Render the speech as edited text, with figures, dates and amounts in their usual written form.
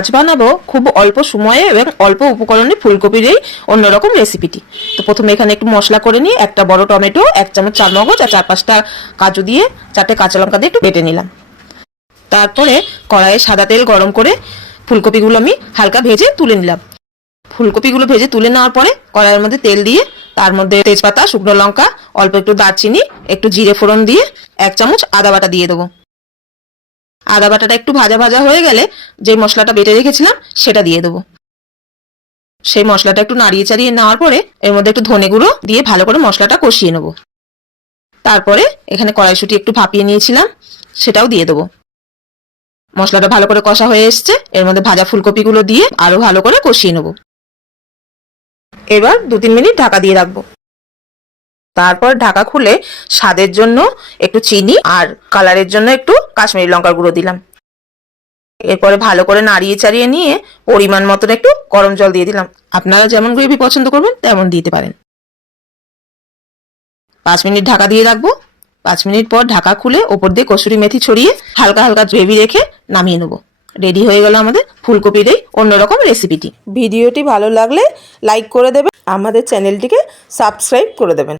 আজ বানাবো খুব অল্প সময়ে এবং অল্প উপকরণে ফুলকপির এই অন্যরকম রেসিপিটি। তো প্রথমে এখানে একটু মশলা করে নিয়ে একটা বড় টমেটো, 1 চামচ চারমগজ আর 4-5টা কাজু দিয়ে 4টে কাঁচা লঙ্কা দিয়ে একটু বেটে নিলাম। তারপরে কড়াইয়ে সাদা তেল গরম করে ফুলকপিগুলো আমি হালকা ভেজে তুলে নিলাম। ফুলকপিগুলো ভেজে তুলে নেওয়ার পরে কড়াইয়ের মধ্যে তেল দিয়ে তার মধ্যে তেজপাতা, শুকনো লঙ্কা, অল্প একটু দারচিনি, একটু জিরে ফোড়ন দিয়ে 1 চামচ আদা বাটা দিয়ে দেবো। আদা বাটাটা একটু ভাজা ভাজা হয়ে গেলে যে মশলাটা বেটে রেখেছিলাম সেটা দিয়ে দেবো। সেই মশলাটা একটু নাড়িয়ে চাড়িয়ে নেওয়ার পরে এর মধ্যে একটু ধনে গুঁড়ো দিয়ে ভালো করে মশলাটা কষিয়ে নেব। তারপরে এখানে কড়াইশুঁটি একটু ভাপিয়ে নিয়েছিলাম সেটাও দিয়ে দেবো। মশলাটা ভালো করে কষা হয়ে এসছে, এর মধ্যে ভাজা ফুলকপিগুলো দিয়ে আরো ভালো করে কষিয়ে নেব। এবার 2-3 মিনিট ঢাকা দিয়ে রাখবো। তারপর ঢাকা খুলে স্বাদের জন্য একটু চিনি আর কালারের জন্য একটু কাশ্মীরি লঙ্কার গুঁড়ো দিলাম। এরপরে ভালো করে নাড়িয়ে চাড়িয়ে নিয়ে পরিমাণ মতন একটু গরম জল দিয়ে দিলাম। আপনারা যেমন গ্রেভি পছন্দ করবেন তেমন দিতে পারেন। 5 মিনিট ঢাকা দিয়ে রাখবো। 5 মিনিট পর ঢাকা খুলে ওপর দিয়ে কসুরি মেথি ছড়িয়ে হালকা হালকা গ্রেভি রেখে নামিয়ে নেব। রেডি হয়ে গেল আমাদের ফুলকপির এই অন্যরকম রেসিপিটি। ভিডিওটি ভালো লাগলে লাইক করে দেবেন, আমাদের চ্যানেলটিকে সাবস্ক্রাইব করে দেবেন।